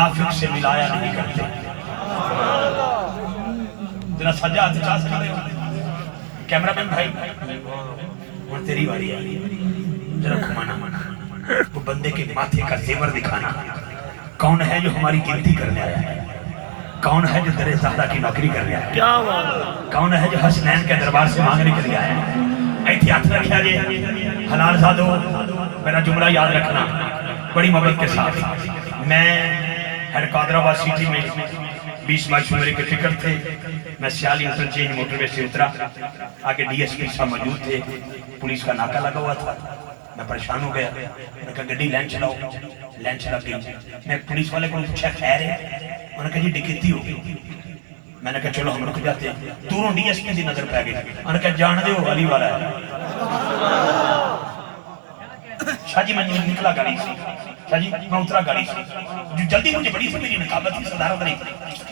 منافق سے ملایا نہیں کرتے. ذرا سجا احتجاج کر رہے ہو کیمرہ مین بھائی, اور تیری باری ہے, ذرا گھمانا وہ بندے کے ماتھے کا زیور دکھانا. کون ہے جو ہماری گنتی کرنے آیا ہے؟ کون ہے جو در زہرا کی نوکری کرنے آیا ہے؟ کون ہے جو حسنین کے دربار سے مانگنے کے لیے آیا ہے؟ احتیاط رکھا جی حلال زادو, میرا جملہ یاد رکھنا بڑی محبت کے ساتھ. میں ہیڈ قادرآباد سٹی میں 20 میرے کے ٹکٹ تھے. میں سیالی انٹرچینج موٹر وے سے اترا, آگے ڈی ایس پی صاحب موجود تھے, پولیس کا ناکہ لگا ہوا تھا. میں پریشان ہو گیا, میں نے کہا گڈی لین چلاؤ. لین چلا گئی, میں پولیس والے کو پوچھا خیر ہے؟ انہوں نے کہا جی ڈکیتی ہو گئی. میں نے کہا چلو ہم رک جاتے ہیں. دوروں ڈی ایس پی دی نظر پہ گئی. انہوں نے کہا جان دے ہو علی والا ہے. شاہ جی میں نکلا گاڑی سے, شاہ جی میں اترا گاڑی سے, جو جلدی مجھے بڑی سی میری نقابت تھی صدارت نہیں.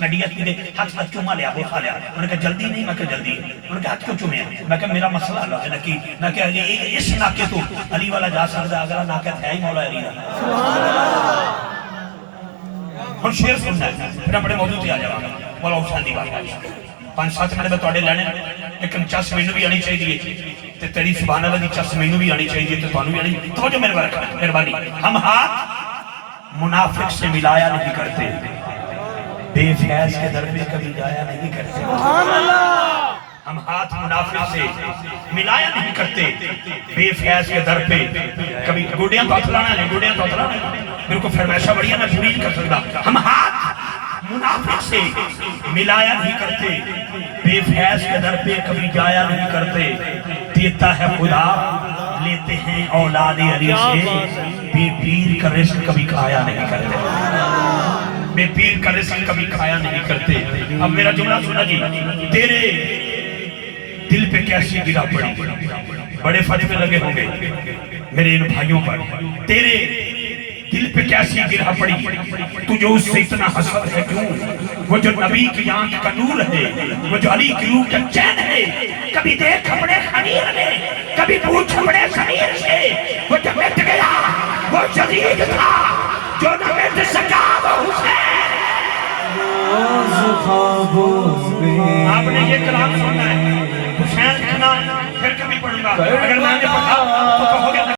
میں ڈی ایس پی دے ہاتھ میں چوما لیا, بوسا لیا. انہوں نے کہا جلدی نہیں, میں کہا جلدی ہے. انہوں نے کہا ہاتھ کیوں چومے ہیں؟ میں کہا میرا مسئلہ اللہ ہے نکی. میں کہا اس ناکے تو علی والا جا سکتا, اگلا ناکہ ہے ہی مولا علی کا. ہم شیر سننا ہے, پھر بڑے موضوع پہ آ جاؤں گا. مولا حسین دی بات 5-7 منٹ میں توڑے لینے, لیکن چس مینوں بھی آنی چاہیے تے تیری سبحان اللہ دی چس مینوں بھی آنی چاہیے تے تانوں بھی آنی. توجہ میرے بارے مہربانی. ہم ہاتھ منافق سے ملایا نہیں کرتے, بے فیض کے در پہ کبھی جایا نہیں کرتے. ہم ہاتھ منافق سے ملایا نہیں کرتے, بے فیض کے در پہ کبھی. گوڑیاں تو اتلانا ہے, گوڑیاں تو اتلانا ہے. میرے کو فرمائشہ بڑی ہے, میں پوری نہیں کر سکتا. ہم ہاتھ منافق سے ملایا نہیں کرتے, بے فیض کے در پہ کبھی جایا نہیں کرتے. دیتا ہے خدا, لیتے ہیں اولاد علی سے, بے پیر کا رزق کبھی کھایا نہیں کرتے. بے پیر کا رزق کبھی کھایا نہیں کرتے. اب میرا جملہ سنا جی, تیرے دل پہ کیسی گرا پڑی, بڑے فتوے لگے ہوں گے میرے ان بھائیوں پر. تیرے دل پہ کیسی گرا پڑی, تجھے اس سے اتنا حسد ہے کیوں؟ وہ جو نبی کی آنکھ کا نور ہے, وہ جو علی کی روح کا چین ہے. کبھی دیکھ اپنے خمیر میں, کبھی پوچھ اپنے ضمیر سے, وہ جو مٹ گیا وہ شدید تھا, جو نہ مٹ سکا وہ حسین. آپ نے یہ کلام سننا ہے, حسین لکھنا پھر کبھی پڑھوں گا. اگر میں نے پڑھا